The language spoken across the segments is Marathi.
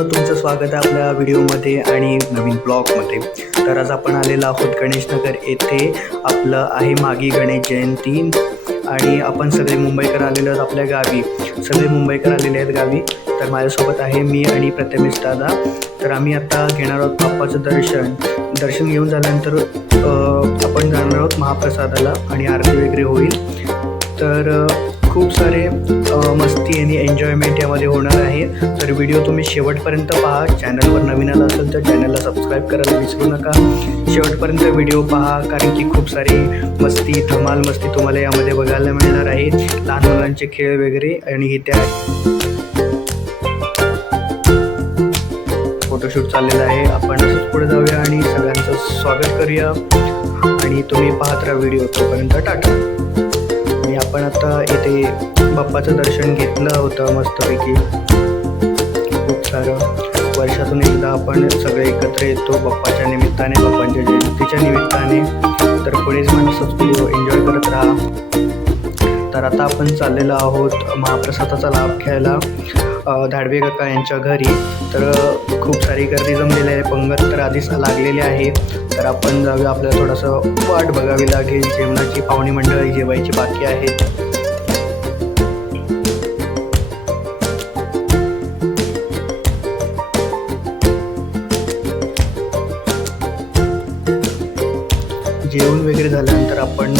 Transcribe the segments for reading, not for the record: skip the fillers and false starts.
मित्रांनो, तुमचं स्वागत आहे आपल्या व्हिडिओमध्ये आणि नवीन ब्लॉगमध्ये. तर आज आपण आलेलो आहोत गणेशनगर येथे. आपलं आहे मागी गणेश जयंती आणि आपण सगळे मुंबईकर आलेलो आहोत आपल्या गावी. सगळे मुंबईकर आलेले आहेत गावी. तर माझ्यासोबत आहे मी आणि प्रथमेश दादा. तर आम्ही आता घेणार आहोत बाप्पाचं दर्शन घेऊन झाल्यानंतर आपण जाणार आहोत महाप्रसादाला आणि आरती वगैरे होईल. तर खूप सारे मस्ती आणि एन्जॉयमेंट यामध्ये होणार आहे. तर व्हिडिओ तुम्ही शेवटपर्यंत पहा. चॅनलवर नवीन आला असेल तर चॅनलला सबस्क्राईब करायला विसरू नका. शेवटपर्यंत व्हिडिओ पहा, कारण की खूप सारी मस्ती, धमाल मस्ती तुम्हाला यामध्ये बघायला मिळणार आहे. लहान मुलांचे खेळ वगैरे आणि इथे फोटोशूट चाललेलं आहे. आपण असंच पुढे जाऊया आणि सगळ्यांचं स्वागत करूया आणि तुम्ही पाहत राहा व्हिडिओ. तोपर्यंत टाटा. आणि आपण आता इथे बाप्पाचं दर्शन घेतलं होतं मस्तपैकी. खूप सारं वर्षातून एकदा आपण सगळे एकत्र येतो बाप्पाच्या निमित्ताने, बाप्पांच्या जयंतीच्या निमित्ताने. तर पुढेच माणसंच व्हिडिओ एन्जॉय करत राहा. तर आता आपण चाललेलो आहोत महाप्रसादाचा लाभ घ्यायला धाडवे काका यांच्या घरी. तर खूप सारी गर्दी जमलेली आहे, पंगत तर आधीच लागलेली आहे. तर आपण जाऊया, आपल्याला थोडंसं वाट बघावी लागेल. जेवणाची पाहुणी मंडळी जेवायची बाकी आहेत. जेवण वगैरे झाल्यानंतर आपण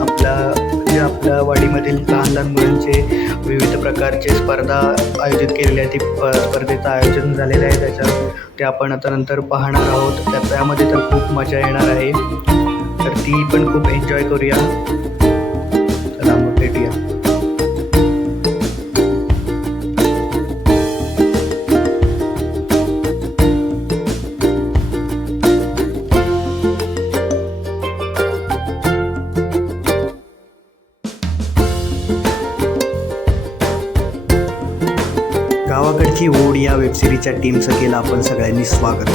आपल्या वाडीमधील लहान लहान मुलांचे विविध प्रकारचे स्पर्धा आयोजित केलेल्या आहेत. ती स्पर्धेचं आयोजन झालेलं आहे. ते आपण आता नंतर पाहणार आहोत. त्यामध्ये तर खूप मजा येणार आहे. तर ती पण खूप एन्जॉय करूया. चला मग भेटूया. गावाकडची ओढ या वेबसिरीजच्या टीमचं केलं आपण सगळ्यांनी स्वागत.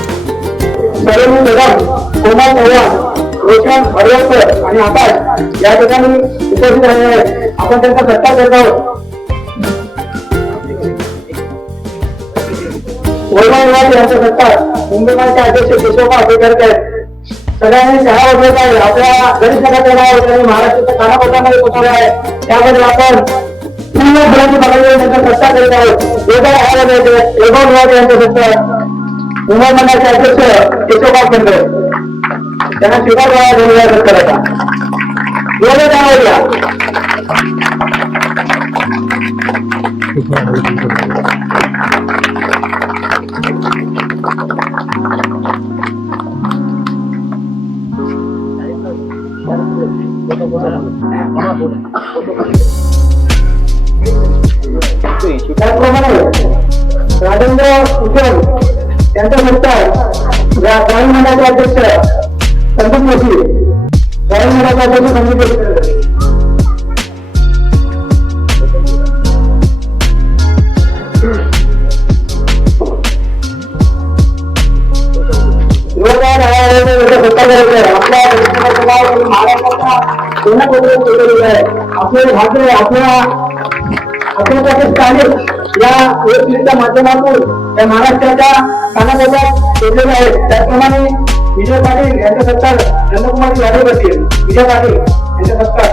आणि आकाश या ठिकाणी उपस्थित झाले आहेत. आपण त्यांचा सत्कार करत आहोत. यांचा सत्कार मुंबईचे अध्यक्ष केशवबा करत आहेत. सगळ्यांनी चहा वाजवत आहे. आपल्या गणेशनगरचं नाव त्यांनी महाराष्ट्राच्या कानाकोपऱ्यामध्ये पोहोचवलं आहे. त्यामध्ये आपण सत्कार करीत आहोत. यांचा सत्कार मुंबई मंडळाचे अध्यक्ष केशवबा करत त्यांना स्वीकार करायचा. त्याचप्रमाणे राजेंद्र कुशल त्यांचा सत्कार या ग्रामीण मंडळाचे अध्यक्ष संदीप जोशी, ग्रामीण मंडळाचे अध्यक्ष संदीप जोशी. या माध्यमातून त्या महाराष्ट्राच्या कानाकोपऱ्यात शोधलेले आहेत. त्याचप्रमाणे विजय पाटील यांचा सत्कार नंदकुमार यादव करतील. विजय पाटील यांचा सत्कार.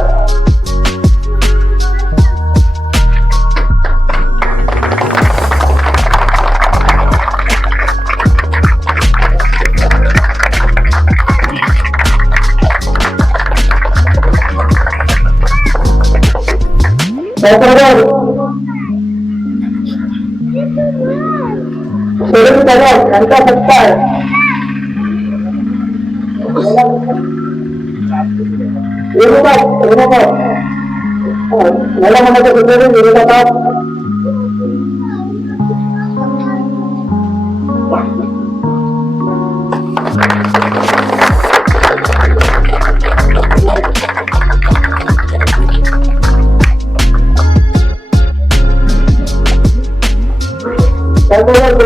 यांचा सत्कार मला म्हणायचं विरोधात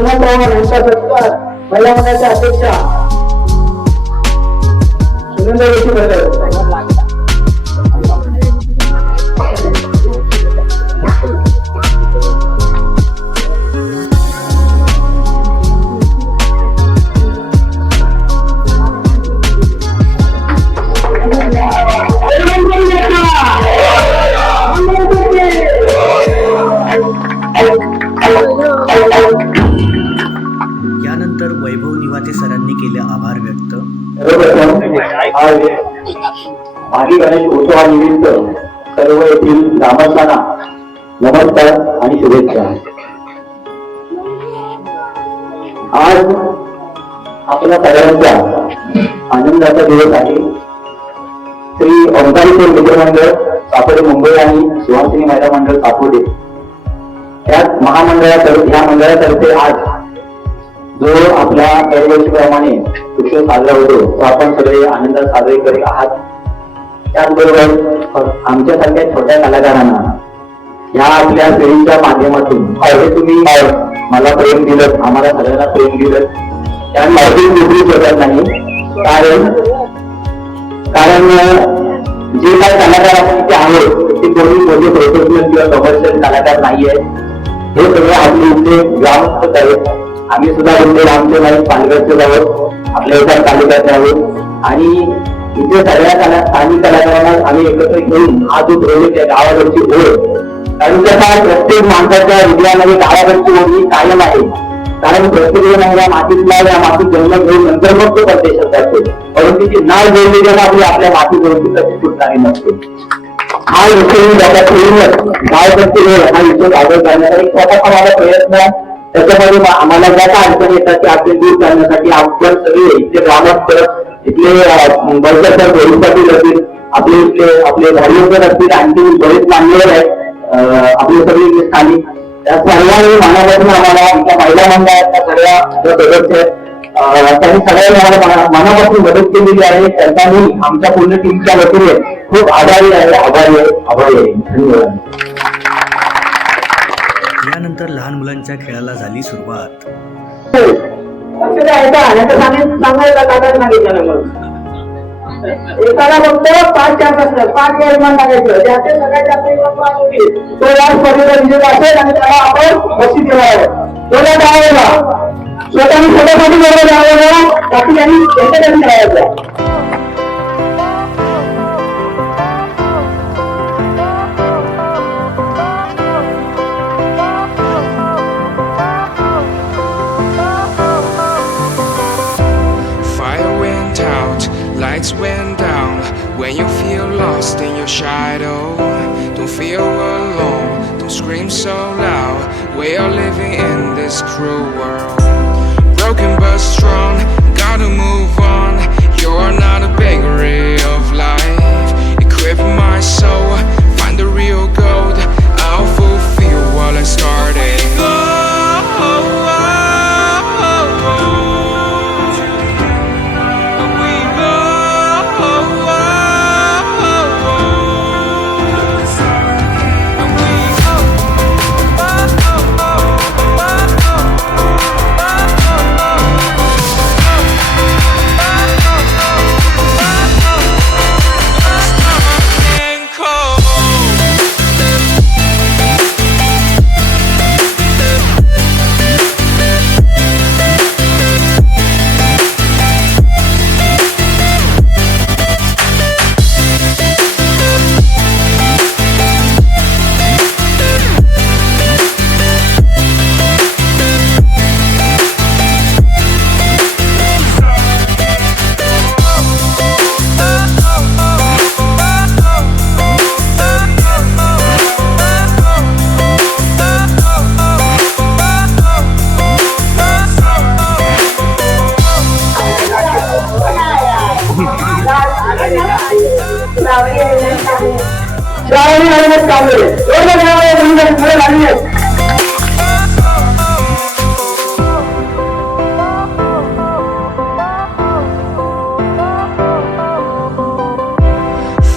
यांचा सत्कार महिला मंडळाच्या अध्यक्षा सुरेंद्र जोशी करतात. मागी गणेश उत्सवानिमित्त सर्व येथील ग्रामस्थांना नमस्कार आणि शुभेच्छा. आज आपल्या सगळ्यांचा आनंदाचा दिवस आहे. श्री ओंकारेश्वर मित्रमंडळ सापोडे मुंबई आणि सुहासिनी महिला मंडळ सापोडे या मंडळातर्फे आज जो आपल्या दरवर्षीप्रमाणे उत्सव साजरा होतो तो आपण सगळे आनंदात साजरे करीत आहात. त्याचबरोबर आमच्यासारख्या छोट्या कलाकारांना या आपल्या पिढीच्या माध्यमातून तुम्ही मला प्रेम दिलं, आम्हाला सगळ्यांना प्रेम दिलं, त्यामुळे दुसरी शकत नाही. कारण जे काही कलाकार आपण इथे आहोत ते कोणी मोठे प्रोफेशनल किंवा कमर्शियल कलाकार नाहीये. हे सगळे आपले इथे ग्रामस्थ आहेत. आम्ही सुद्धा म्हणजे आमचे नाही पालघरचे आहोत, आपल्या एका तालुक्याचे आहोत आणि इथे सगळ्या स्थानिक कलाकारांना आम्ही एकत्र घेऊन हा जो प्रोजेक्ट आहे गावाकडची ओढ, कारण त्याचा प्रत्येक माणसाच्या हृदयामध्ये गावाकडची ओढ ही कायम आहे. कारण प्रत्येक जण या मातीतला या मातीत जन्म घेऊन नंतर मग तो परदेशात जातो, परंतु ती नाव जोडली जाणं आपल्या मातीवरती कधी सुटणारी नसते. हा विषय लक्षात ठेवूनच गावाकडची ओढ हा विषय सादर करण्याचा एक स्वतःचा माझा प्रयत्न. त्याच्यामध्ये आम्हाला ज्या काय अडचणी येतात ते अडचणी दूर करण्यासाठी आपण सगळे इथले ग्रामस्थ, इथले बळकट गोविंद पाटील असतील, आपले धार्मिक असतील, आणखी बरेच मान्यवर आहेत आपले सगळे स्थानिक, त्या सर्वांनी मनापासून आम्हाला आमच्या महिला मंडळाच्या सगळ्या सदस्य त्यांनी सगळ्यांनी मनापासून मदत केलेली आहे. त्यांनी आमच्या पूर्ण टीमच्या वतीने खूप आभारी आहे. धन्यवाद. यानंतर लहान मुलांच्या खेळाला झाली सुरुवात. एकाला फक्त 5 चान्स असतात, 5 वेळ इमान टाकायचं, त्याचे सगळ्यात जास्त इमान पास होतील तो या स्पर्धेचा विजेता असेल आणि त्याला आपण बक्षीस देणार आहोत. त्याला डावायला स्वतःनी स्वतःसाठी बरोबर डावायला बाकी त्यांनी त्यांच्यासाठी खेळायचं. Lights went down when you feel lost in your shadow. Don't feel alone, don't scream so loud. We are living in this cruel world. Broken but strong, gotta move on. You are not a bakery of life. Equip my soul, find the real gold. I'll fulfill what I started.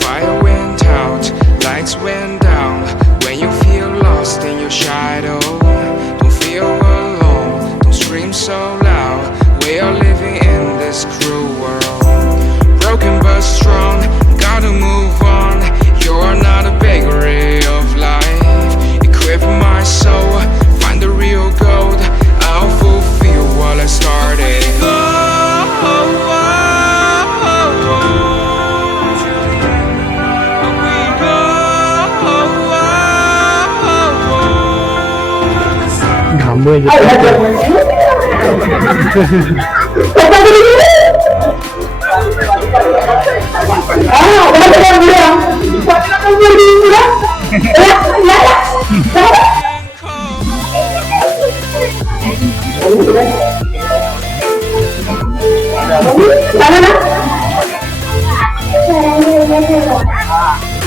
Fire went out, lights went down. When you feel lost in your shadow, don't feel alone, don't scream so loud. We are living in this cruel world. Broken but strong, gotta move on. You are not a bakery of life. Equip my soul, find the real gold. I'll fulfill what I started.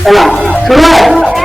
चला सुरुवात.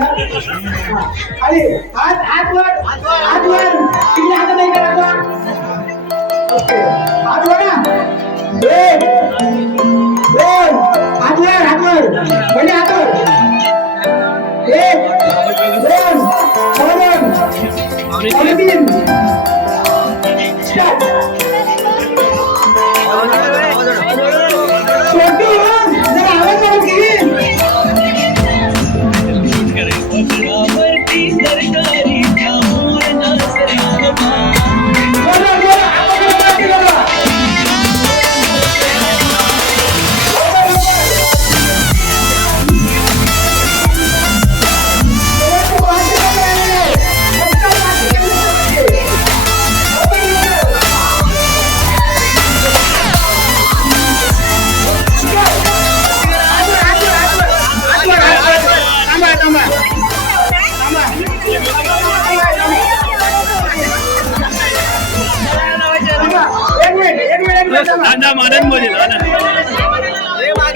खाली हात वर तिकडे हात नाही करा हात वर ना एक दोन हात वर म्हणजे हात वर एक दोन तीन स्टार्ट छोटी जरा आवाज करा की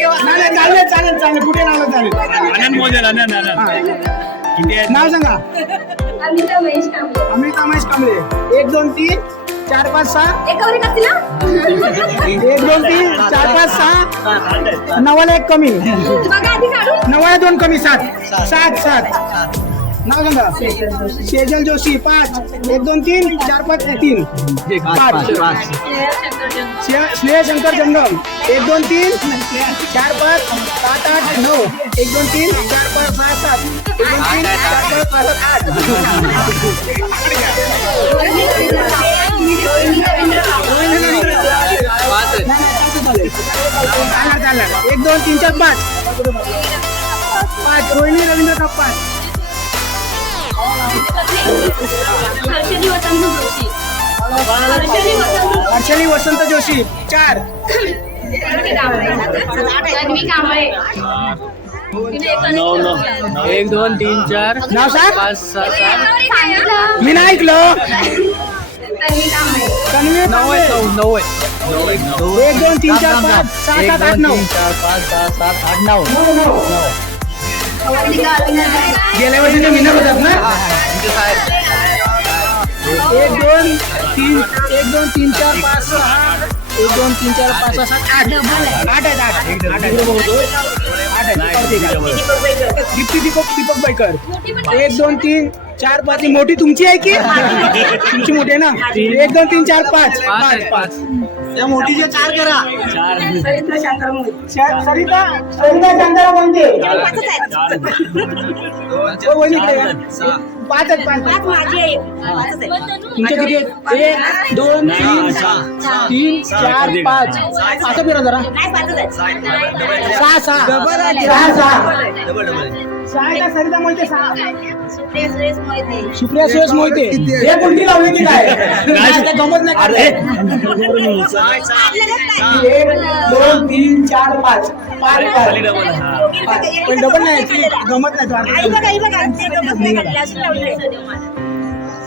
चालेल कुठे नाव चालेल नाव सांगा अमिता महेश कांबळे. अमृता महेश कांबळे 1 2 3 4 5 6 एकावर एक असतील ना? 1 2 3 4 5 6 9 1 कमी बघा आधी काढून. 9 2 कमी 7 नाव सांगा सेजल जोशी 5 1 2 3 4 5 3 5 स्नेह शंकर जंगम 1 2 3 4 5 7 8 9 1 2 3 4 5 6 7 1 2 3 4 5 6 7 8 1 2 3 4 5 रोहिणी रवींद्र कप्पा हर्षदी वसंत जोशी. अर्चनी वसंत जोशी 4 तन्वी कांबळे. 1 2 3 4 नाव सांग 5 6 7 मी नाही ऐकलं तन्वी कांबळे. तन्वी 9 1 2 3 4 5 6 7 8 9 4 5 6 7 8 9 गेल्या वर्षी ते विनर होतात ना 1 2 3 4 5 6 1 2 3 4 5 6 7 8 दीपक बैकर 1 2 3 4 5 ही मोठी तुमची आहे की तुमची मोठी आहे ना 1 2 3 4 5 5 या मोठीचे 4 करा सरिता शांताराम म्हणते 5 माझी आहे. तुमचे किती 1 2 3 4 5 असं फिरा जरा नाही, पाचच आहे. 6 सरिता म्हणते 6 सुप्रिया सुरेश मोहिते. सुप्रिया सुरेश मोहिते हे कुठली लावली की काय गमत नाही 1 2 3 4 5 पण डबल नाही ती गमत नाही तो आई बघा, आई बघा. ते डोकं नाही घातलं, अजून लावलंय.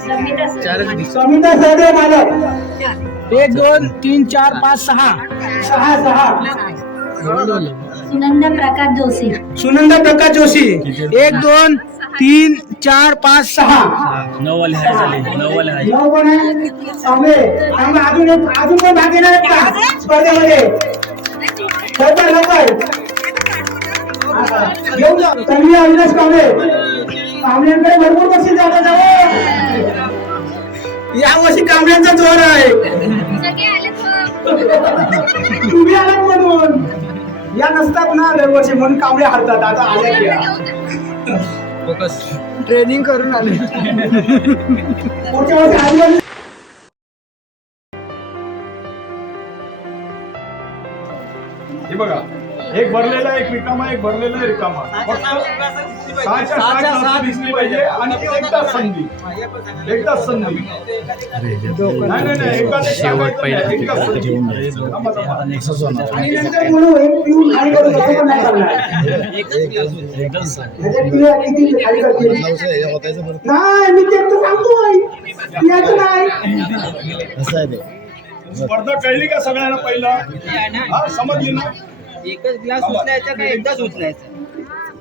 समिता सुरेश. समिता सहदेव मालक 1 2 3 4 5 6 सुनंदा प्रकाश जोशी. सुनंदा प्रकाश जोशी 1 2 3 4 5 6 9 कोण आहे अजून कोण भाग घेणार आहेत का स्पर्धेमध्ये लवकर घेऊन जा तन्वी अविनाश कांबळेंकडे भरपूर बक्षीस जाता जावं या वर्षी कांबळ्यांचा जोर आहे सगळे आलेत मग. तुम्ही आलात म्हणून या नसतात ना दरवर्षी म्हणून कांबळे हरतात आता आल्या की ट्रेनिंग करून आले पुढच्या वर्षी आजूबाजू हे बघा एक भरलेला एक रिकामा एक भरलेला रिकामा फक्त 6 दिसली पाहिजे आणि एकदाच संधी नाही एकाच आणि नंतर म्हणून एक पिऊन खाली करून तसं पण नाही करणार ह्याच्यात किती खाली करतील नाही मी ते तर सांगतोय याचं नाही स्पर्धा कळली का सगळ्यांना पहिला हा समजली ना एकच ग्लास उचलायचा का एकदाच उचलायचा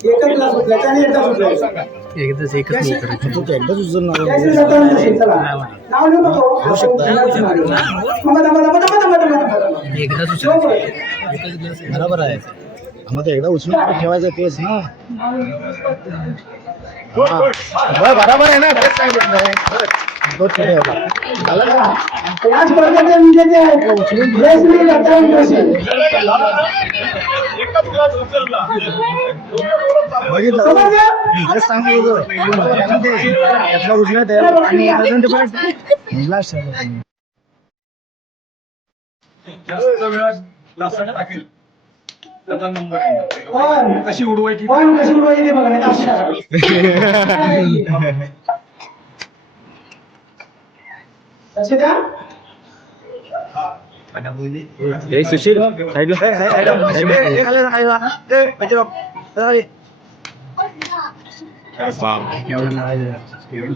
एकच ग्लास उचलायचा आणि एकदा उचलायचा एकदाच एकच नाही करायचं. एकदाच उचलणार नाव लिहू नको. एकदाच उचलायचं. बरोबर आहे मग ते एकदा उचलून कुठे ठेवायचं तेच ना बरोबर आहे ना तेच सांगितलंय. तो ठेवला. झालं का? त्याच प्रकारचे विजेते उचलून ड्रेसने लटकावून ठेवशील. एकच ग्लास उचलला. बघितलं? तेच सांगू होतो. त्यातला उचलला त्याला आणि अजून ते परत ग्लास ठेवला. जास्त वेळा ग्लासात टाकेल त्याचा नंबर येईल. कशी उडवायची कशी उडवायची ते बघा नाही तर अशी टाकायची. कशी द्या? सुशील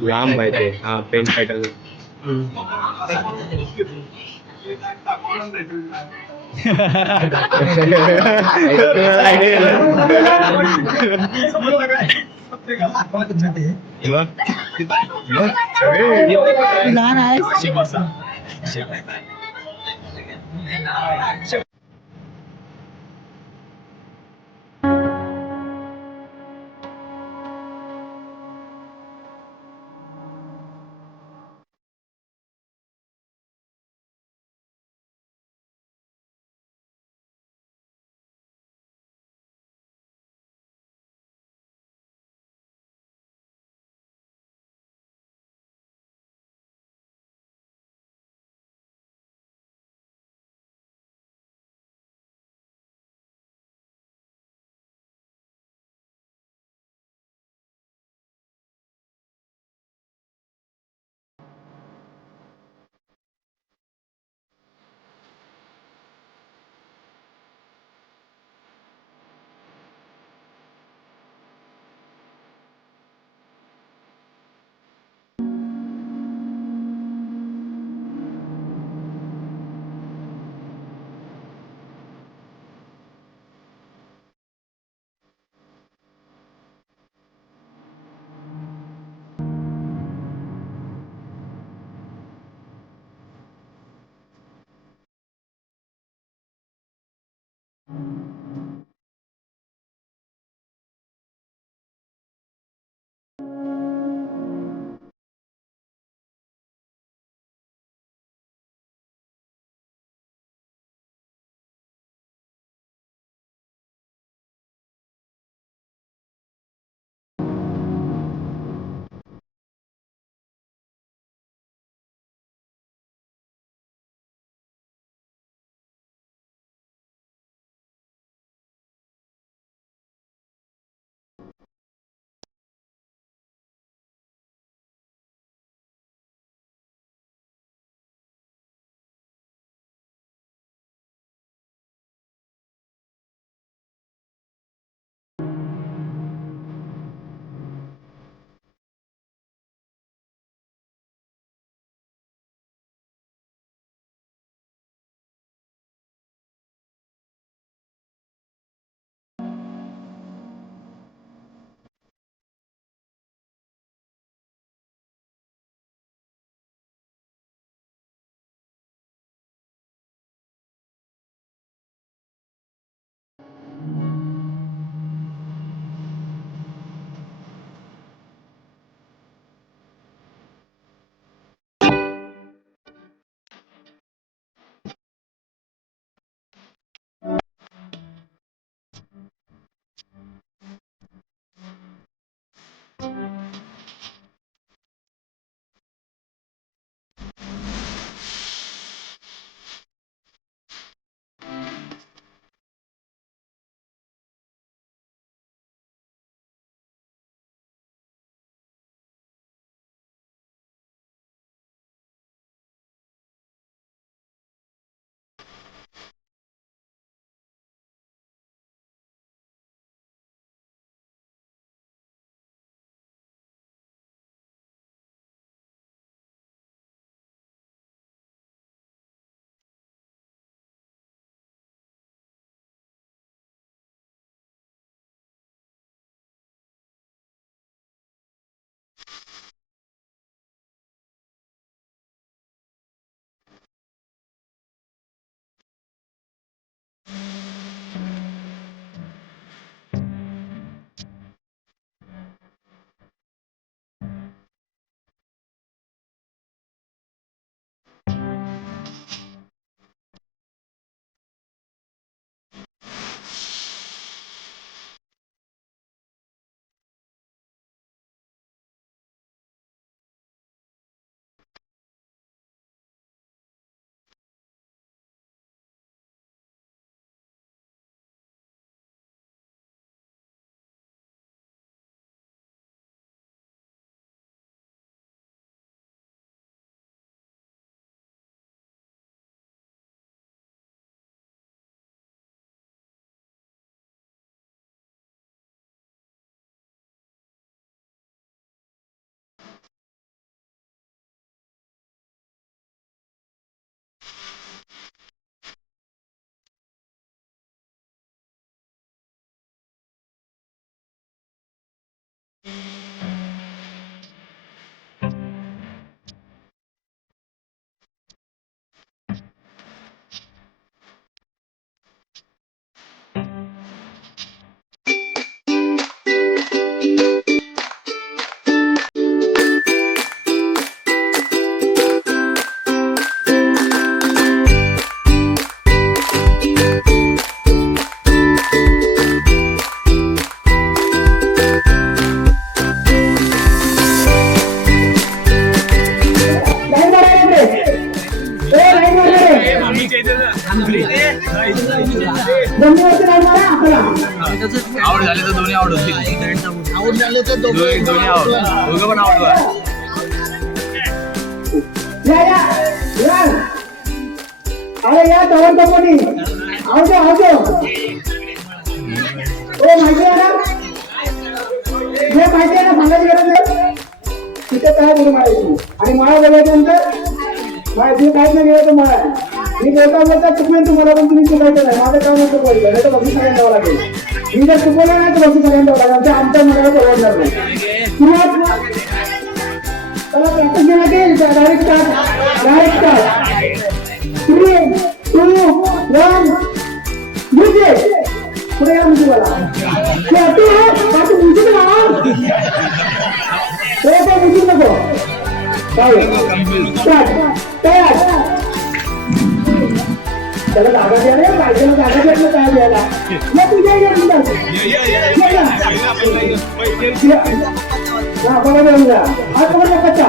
लांब आहे ते. हा पेन फायटर. लहान आहे झाले तर दोन्ही आउट होतील. आऊट झाले तर दोन्ही आउट, दोघं पण आउट व्हा. अरे या धवन कंपनी आवडो आवडो माहिती आहे ना जे माहिती आहे ना सांगायची गरज नाही तिथे काय बोलू मारायची आणि मला बोलायचं नंतर माहिती काहीच नाही गेलं तर मला मी बोलता चुकवेन तुम्हाला पण तुम्ही चुकायचं नाही माझं काम होतं बोललं नाही तर बघू सगळ्यांना द्यावं लागेल मी जर चुकवलं नाही तर बघू सगळ्यांना द्यावं लागेल आमच्या मनाला परवडणार नाही सुरुवात चला प्रॅक्टिस केला की डायरेक्ट स्टार्ट 3, 2, 1 म्युझिक पुढे या म्युझिक वाला म्युझिक नको त्याला जागा द्या रे पाहिजे जागा द्यायला काय द्यायला मग तुझ्या हा बघा कच्चा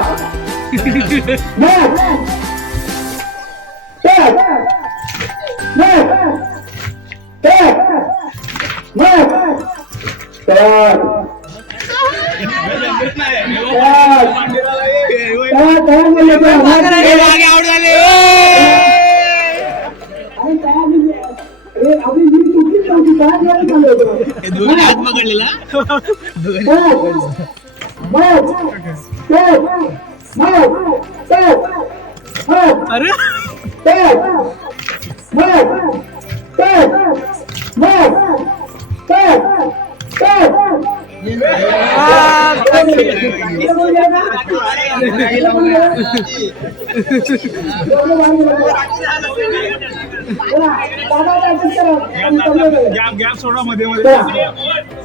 गॅप सोडा मध्ये मध्ये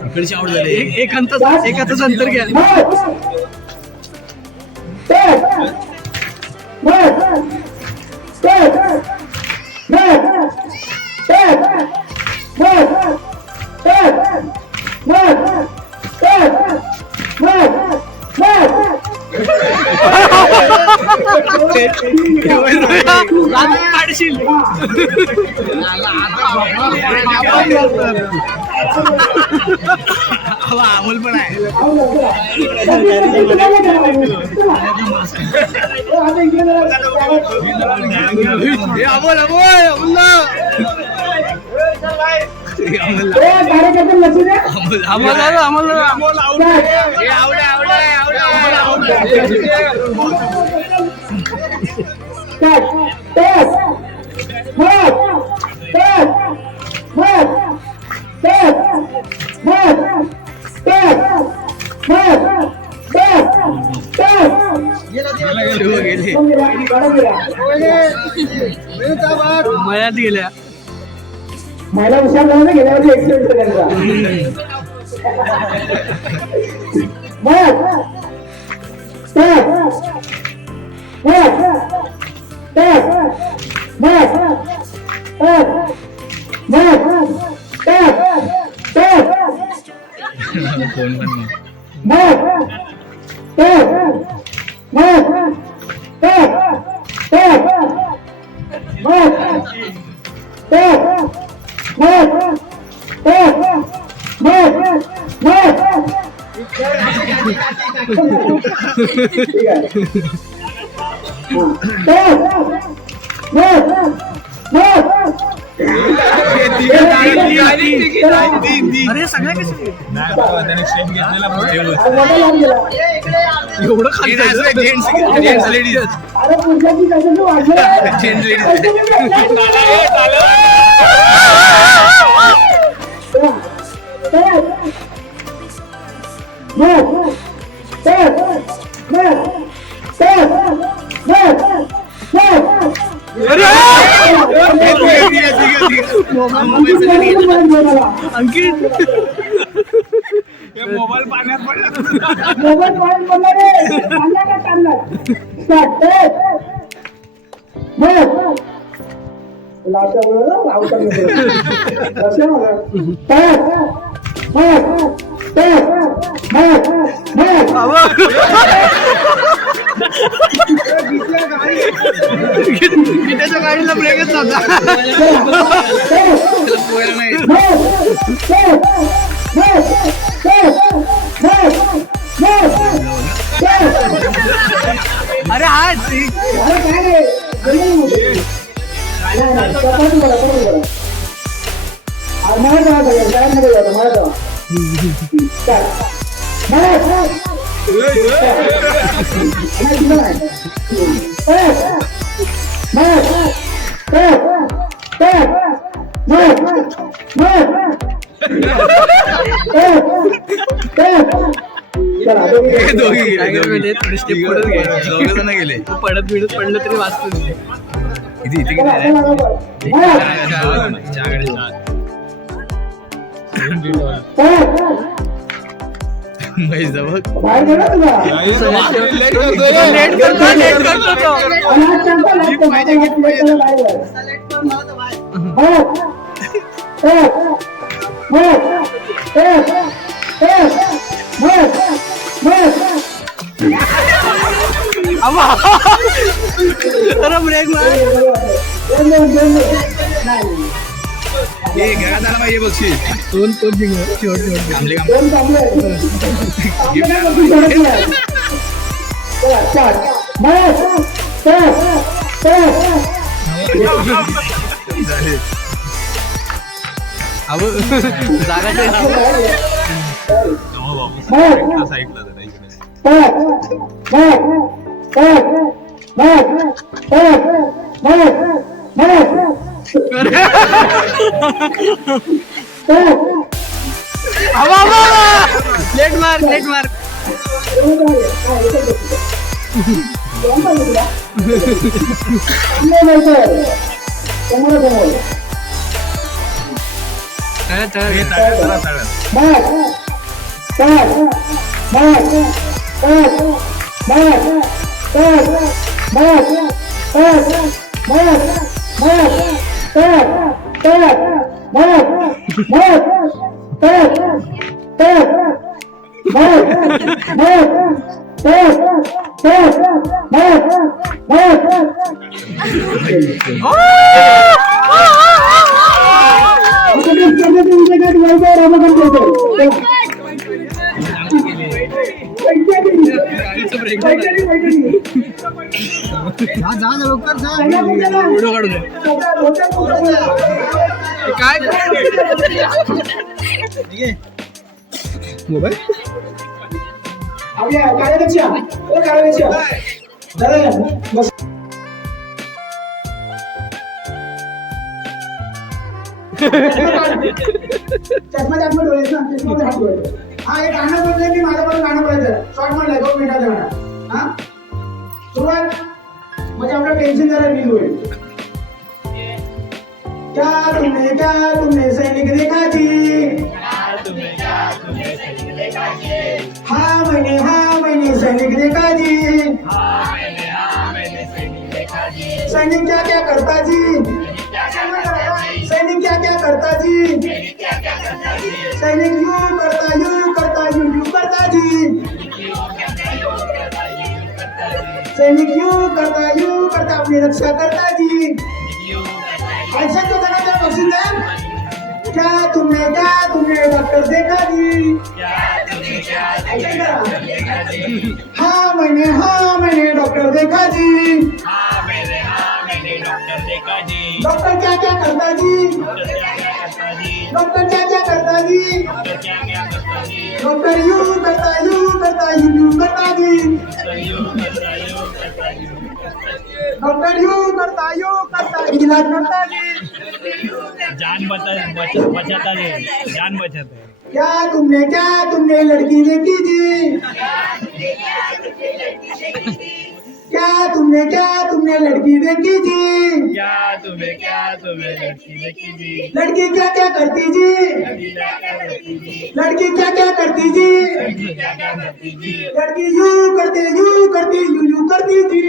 इकडचे आउट झाले. एक हाताचं अंतर घ्या. अमोल पण आहे. मयात गेल्या महिला हुशार झाला गेल्यावरती एक्सिडेंट त्यांचा अरे सगळ्या कसे एवढं खाली जेंट्स लेडीज अंकित मोबाईल पाण्यात पडला मोबाईल पाण्यात पडला रे चालला का चालला त्याच्या गाडीला ब्रेकच नव्हता. अरे हा थोडी स्टेप पडत गेले दोघ जण गेले पडत पडलं तरी वाचतो इथे इथे महेश जवळ ब्रेक घरात आला पाहिजे बक्षीस दोन शेवट थांबले लेट मार्क काय मोबाईल चष्मा डोळे हा एक गाणं बोलले मी माझ्याबरोबर गाणं बोलायचं शॉर्ट म्हणलंय 2 मिनिटाचं गाणं हा सुरुवात म्हणजे आपलं टेन्शन जरा रिलीज होईल क्या तुमने सैनिक देखा जी हाँ मैंने सैनिक देखा जी सैनिक क्या करता जी सैनिक क्या करता जी सैनिक यूं करता यूं करता जी सैनिक यूं करता अपनी रक्षा करता जी ऐसा तो करना जरा बख्शिश है क्या तुमने डॉक्टर देखा जी हाँ मैंने डॉक्टर देखा जी डॉक्टर क्या करता जी डॉक्टर क्या करता जी डॉक्टर यूं करता यूं करता जी डॉक्टर यूं करता इलाज करता जी जान बचाता है जान बचाता है क्या तुमने लड़की देखी जी क्या तुमने लड़की देखी जी लड़की क्या करती जी लड़की क्या करती जी लड़की यूं करती यूं करती जी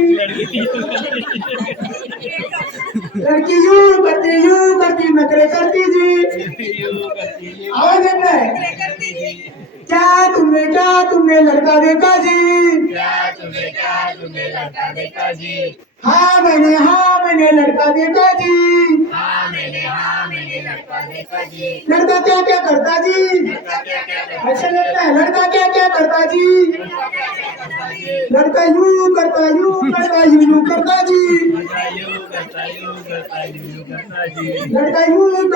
लड़की यूं करती नखरे करती जी आवाज येत नाही क्या तुमने लड़का देखा जी हाँ मैंने लड़का देखा जी। लड़का क्या क्या करता जी। ऐसा लगता है लड़का क्या क्या करता जी। लड़का यूं करता यूं करता यूं करता जी। लड़का यूं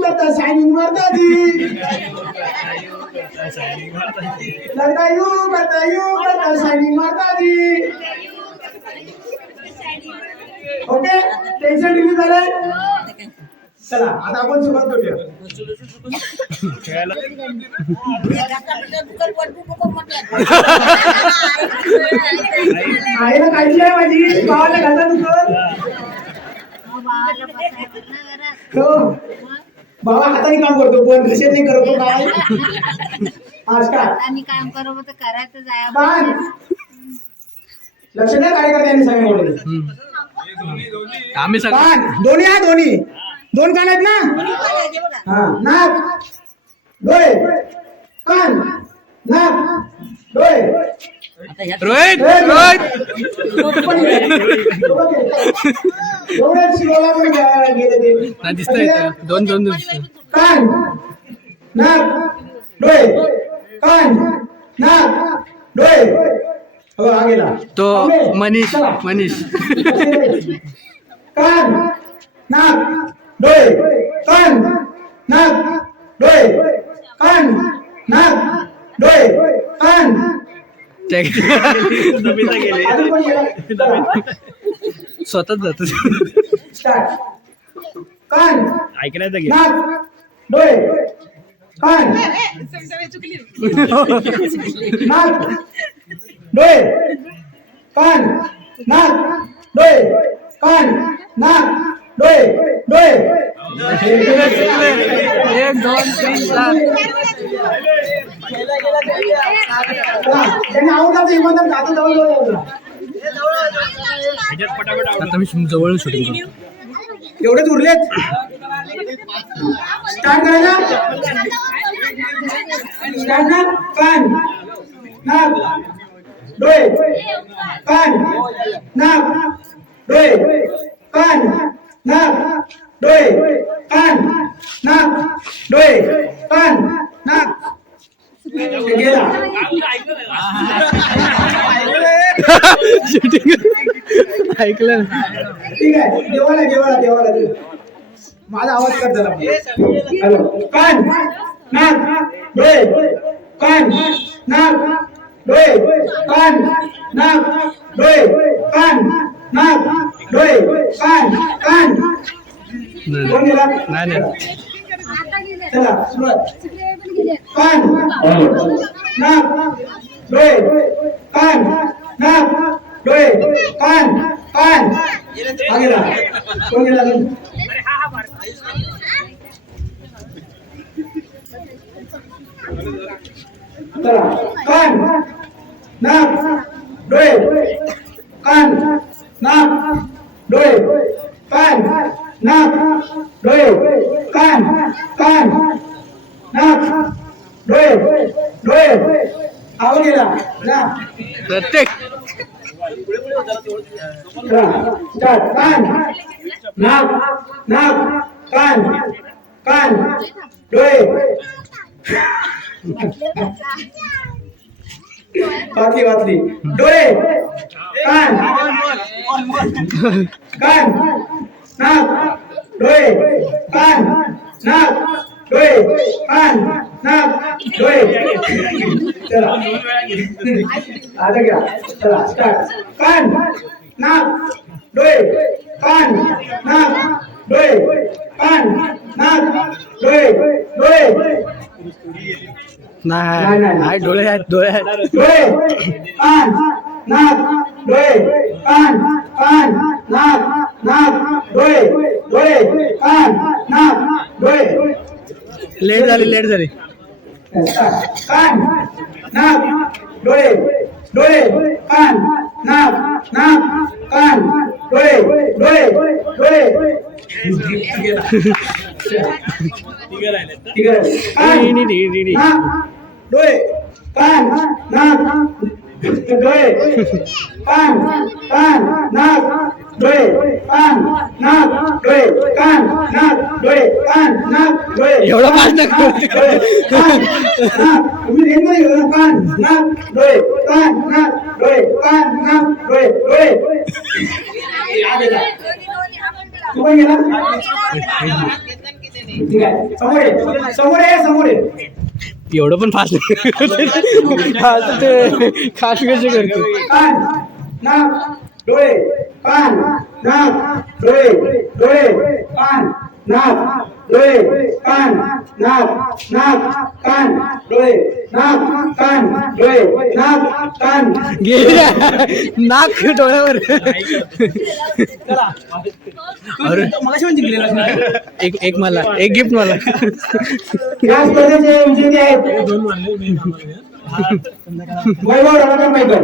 करता शाइनिंग मारता जी। लड़का यूं करता शाइनिंग मारता जी। ओके टेन्शन रिलीज झालंय. चला आता आपण सुरुवात करूया. आईला काळजी आहे माझी. भावाला घालता दुखत. हो बाबा हाताने काम करतो पण घशात नाही करतो काय. आजकाल आम्ही काम करत होतो करायचं जाय पण लक्ष द्या कार्यकर्त्यांनी सगळ्यांकडे. आम्ही सगळं कान दोन्ही हा दोन्ही दोन कान आहेत ना. हा नाक डोळे कान नाक डोळे. रोहित एवढ्याच शिकवला पण गेले ते. ना दिसतंय दोन दिसतंय. कान नाक डोळे कान नाक डोळे. हो हा गेला तो ओके. मनीष चला. कान नाक डोळे कान नाक डोळे कान नाक डोळे कान. गेले अजून कोण गेला? चला. स्वतःच जातो. स्टार्ट. कान ऐकण्याचं घे. नाक डोळे कान नाक डोळे कान नाक डोळे कान नाक डोळे डोळे. 1 2 3 4. त्यांनी आवडला इमानदार जातो जवळ. आता मी जवळ शूटिंग करतो. एवढेच उरलेत. स्टार्ट करायला. स्टार्ट ना. कान नाक डोळे कान नाक डोळे कान नाक डोळे कान नाक डोळे कान नाक. गेला. शूटिंग ऐकलं. ठीक आहे देवाला दे. माझा आवाज कट झाला. हॅलो. कान नाक डोळे कान नाक डोळे कान नाक डोळे कान नाक डोळे कान कान. कोण गेला? नाही चला सुरुवात. कान नाक डोळे कान नाक डोळे कान कान. हा गेला. कोण गेला? चला. कान नाक डोळे कान नाक डोळे कान नाक डोळे कान कान नाक डोळे डोळे. आवाज गेला ना. प्रत्येक स्टार्ट. कान नाक नाक कान कान डोळे. वाचली डोळे कान कान नाक डोळे कान नाक डोळे कान नाक डोळे. चला आता घ्या. चला स्टार्ट. कान नाक डोळे कान नाक डोळे कान नाक डोळे डोळे. नाही डोळे आहेत डोळे कान नाक डोळे कान कान नाक नाक डोळे डोळे कान नाक डोळे. लेट झाली. कान नाक डोळे डोळे कान नाक नाक कान डोळे डोळे डोळे. कान नाक डोळे कान नाक डोळे कान कान नाक डोळे कान नाक डोळे कान नाक डोळे कान नाक डोळे एवढं फास्ट डोळे कान नाक तुम्ही रेंजमध्ये घेऊ ना कान नाक डोळे कान नाक डोळे कान नाक डोळे डोळे तू पण गेला ठीक आहे समोर ये समोर ये समोर ये एवढं पण फास्ट ते खास कसे करतो कान नाक डोळे कान नाक डोळे डोळे कान नाक डोळे कान नाक नाक कान डोळे नाक कान डोळे नाक कान गेला नाक डोळ्यावर अरे एक मला एक गिफ्ट मला या स्पर्धेचे विजेते आहेत वैभव रमाकांत पैकर